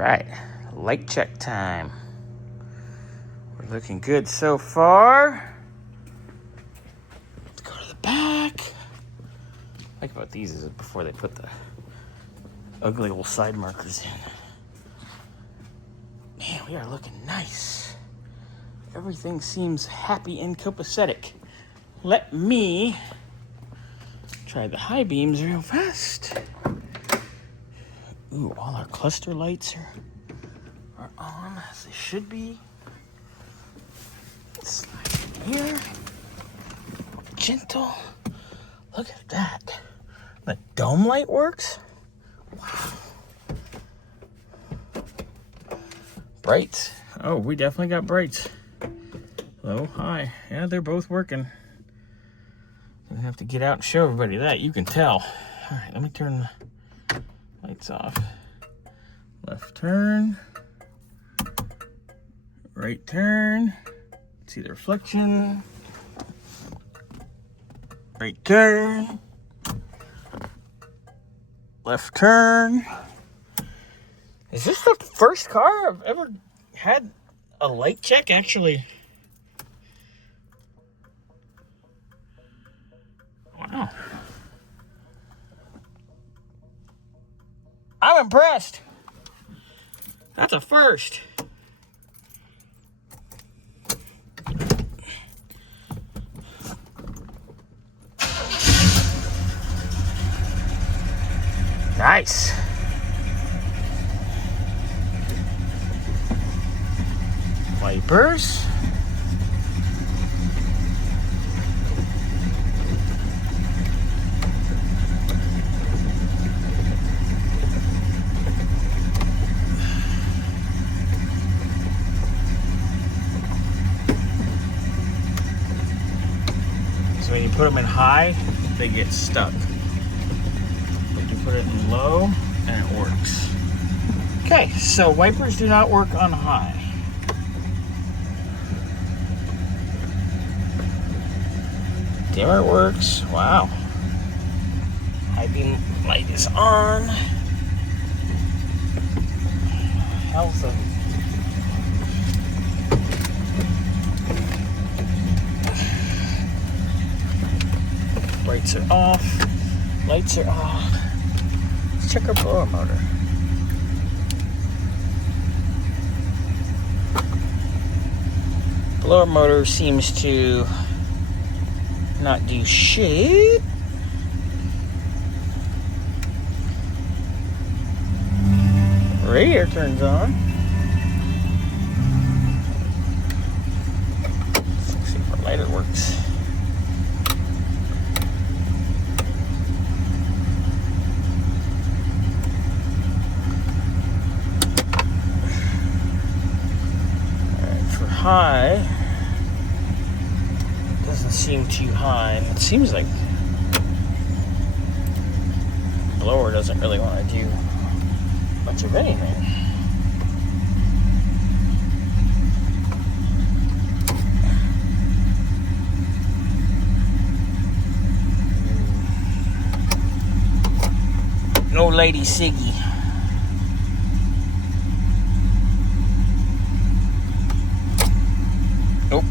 right, light check time. We're looking good so far. Let's go to the back. What I like about these is before they put the ugly old side markers in. Man, we are looking nice. Everything seems happy and copacetic. Let me try the high beams real fast. Ooh, all our cluster lights are on as they should be. Slide in here. Gentle. Look at that. The dome light works? Wow. Brights. Oh, we definitely got brights. Low, high. Yeah, they're both working. I have to get out and show everybody that. You can tell. All right, let me turn the lights off. Left turn. Right turn. See the reflection. Right turn. Left turn. Is this the first car I've ever had a light check actually? Wow. I'm impressed. That's a first. Nice. Wipers. So when you put them in high, they get stuck. You put it in low, and it works. Okay, so wipers do not work on high. Dimmer works. Wow. High beam light is on. How's the brights are off. Lights are off. Let's check our blower motor. Blower motor seems to not do shit. Radiator turns on. Let's see if our lighter works. Alright, for high. Doesn't seem too high. It seems like the blower doesn't really want to do much of anything. No Lady Siggy. Nope.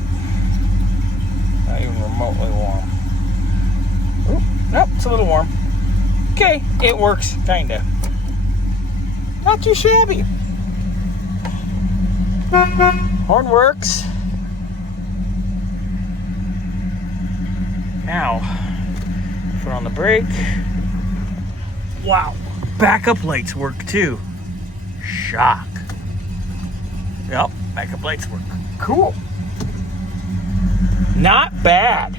Not even remotely warm. Oop, nope, it's a little warm. Okay, it works, kinda. Not too shabby. Horn works. Now, foot on the brake. Wow, backup lights work too. Shock. Yep, backup lights work. Cool. Not bad.